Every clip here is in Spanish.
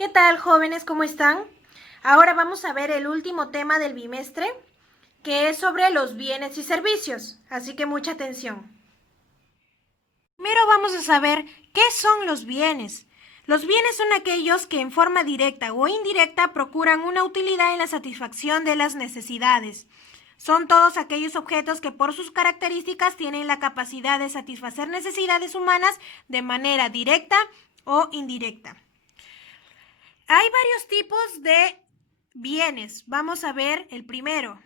¿Qué tal, jóvenes? ¿Cómo están? Ahora vamos a ver el último tema del bimestre, que es sobre los bienes y servicios, así que mucha atención. Primero vamos a saber qué son los bienes. Los bienes son aquellos que en forma directa o indirecta procuran una utilidad en la satisfacción de las necesidades. Son todos aquellos objetos que por sus características tienen la capacidad de satisfacer necesidades humanas de manera directa o indirecta. Hay varios tipos de bienes. Vamos a ver el primero.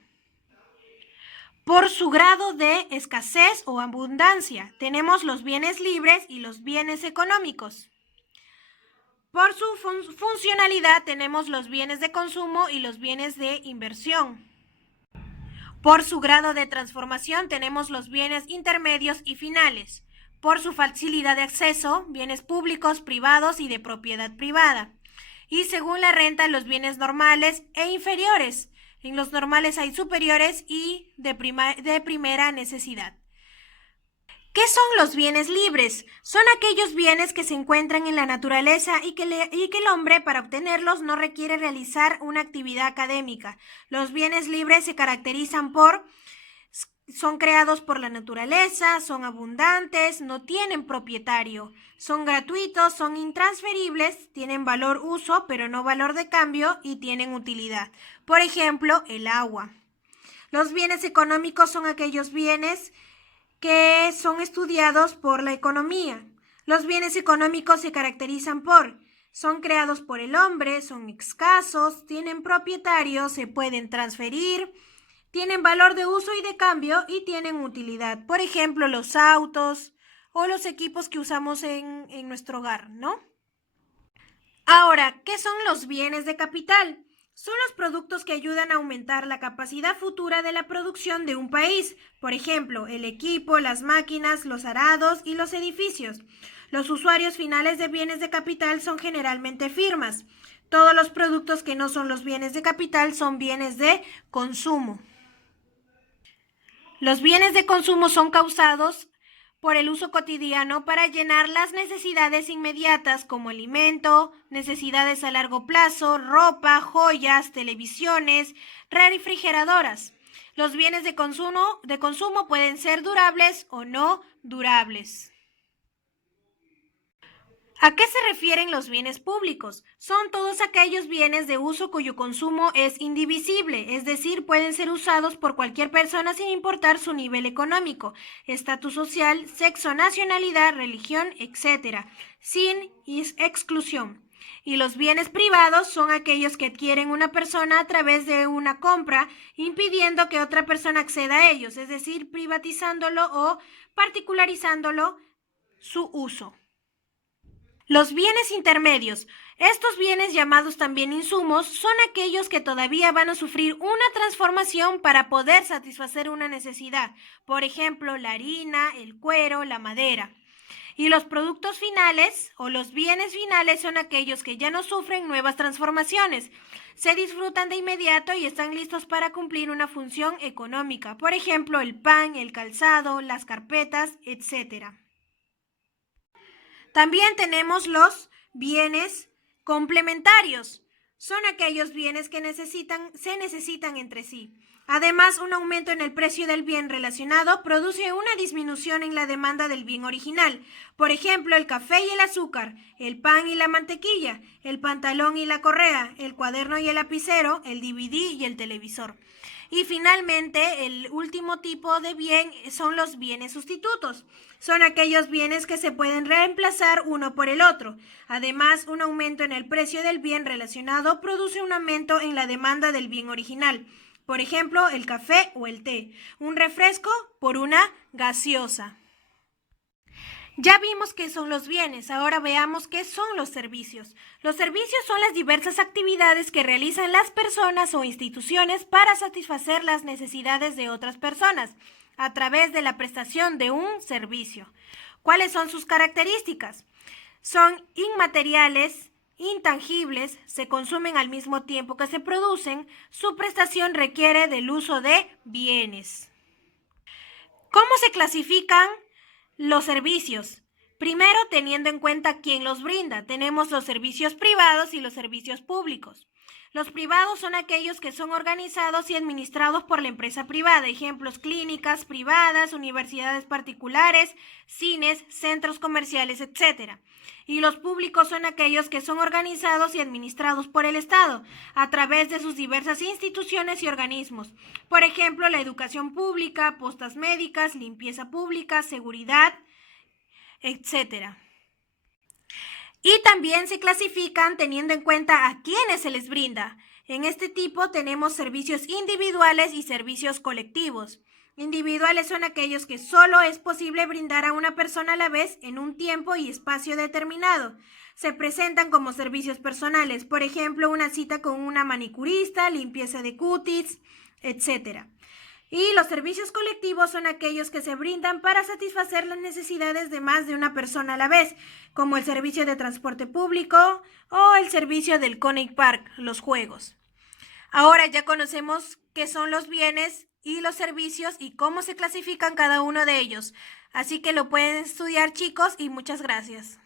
Por su grado de escasez o abundancia, tenemos los bienes libres y los bienes económicos. Por su funcionalidad, tenemos los bienes de consumo y los bienes de inversión. Por su grado de transformación, tenemos los bienes intermedios y finales. Por su facilidad de acceso, bienes públicos, privados y de propiedad privada. Y según la renta, los bienes normales e inferiores. En los normales hay superiores y de primera necesidad. ¿Qué son los bienes libres? Son aquellos bienes que se encuentran en la naturaleza y que el hombre, para obtenerlos, no requiere realizar una actividad académica. Los bienes libres se caracterizan son creados por la naturaleza, son abundantes, no tienen propietario, son gratuitos, son intransferibles, tienen valor uso, pero no valor de cambio y tienen utilidad. Por ejemplo, el agua. Los bienes económicos son aquellos bienes que son estudiados por la economía. Los bienes económicos se caracterizan son creados por el hombre, son escasos, tienen propietario, se pueden transferir, tienen valor de uso y de cambio y tienen utilidad. Por ejemplo, los autos o los equipos que usamos en nuestro hogar, ¿no? Ahora, ¿qué son los bienes de capital? Son los productos que ayudan a aumentar la capacidad futura de la producción de un país. Por ejemplo, el equipo, las máquinas, los arados y los edificios. Los usuarios finales de bienes de capital son generalmente firmas. Todos los productos que no son los bienes de capital son bienes de consumo. Los bienes de consumo son causados por el uso cotidiano para llenar las necesidades inmediatas como alimento, necesidades a largo plazo, ropa, joyas, televisiones, refrigeradoras. Los bienes de consumo pueden ser durables o no durables. ¿A qué se refieren los bienes públicos? Son todos aquellos bienes de uso cuyo consumo es indivisible, es decir, pueden ser usados por cualquier persona sin importar su nivel económico, estatus social, sexo, nacionalidad, religión, etc., sin exclusión. Y los bienes privados son aquellos que adquieren una persona a través de una compra, impidiendo que otra persona acceda a ellos, es decir, privatizándolo o particularizándolo su uso. Los bienes intermedios. Estos bienes, llamados también insumos, son aquellos que todavía van a sufrir una transformación para poder satisfacer una necesidad. Por ejemplo, la harina, el cuero, la madera. Y los productos finales o los bienes finales son aquellos que ya no sufren nuevas transformaciones. Se disfrutan de inmediato y están listos para cumplir una función económica. Por ejemplo, el pan, el calzado, las carpetas, etc. También tenemos los bienes complementarios. Son aquellos bienes que se necesitan entre sí. Además, un aumento en el precio del bien relacionado produce una disminución en la demanda del bien original. Por ejemplo, el café y el azúcar, el pan y la mantequilla, el pantalón y la correa, el cuaderno y el lapicero, el DVD y el televisor. Y finalmente, el último tipo de bien son los bienes sustitutos. Son aquellos bienes que se pueden reemplazar uno por el otro. Además, un aumento en el precio del bien relacionado produce un aumento en la demanda del bien original. Por ejemplo, el café o el té. Un refresco por una gaseosa. Ya vimos qué son los bienes, ahora veamos qué son los servicios. Los servicios son las diversas actividades que realizan las personas o instituciones para satisfacer las necesidades de otras personas a través de la prestación de un servicio. ¿Cuáles son sus características? Son inmateriales, intangibles, se consumen al mismo tiempo que se producen, su prestación requiere del uso de bienes. ¿Cómo se clasifican los servicios? Primero, teniendo en cuenta quién los brinda, tenemos los servicios privados y los servicios públicos. Los privados son aquellos que son organizados y administrados por la empresa privada, ejemplos, clínicas privadas, universidades particulares, cines, centros comerciales, etc. Y los públicos son aquellos que son organizados y administrados por el Estado, a través de sus diversas instituciones y organismos. Por ejemplo, la educación pública, postas médicas, limpieza pública, seguridad, etc. Y también se clasifican teniendo en cuenta a quiénes se les brinda. En este tipo tenemos servicios individuales y servicios colectivos. Individuales son aquellos que solo es posible brindar a una persona a la vez en un tiempo y espacio determinado. Se presentan como servicios personales, por ejemplo, una cita con una manicurista, limpieza de cutis, etc. Y los servicios colectivos son aquellos que se brindan para satisfacer las necesidades de más de una persona a la vez, como el servicio de transporte público o el servicio del Connect Park, los juegos. Ahora ya conocemos qué son los bienes y los servicios y cómo se clasifican cada uno de ellos. Así que lo pueden estudiar, chicos, y muchas gracias.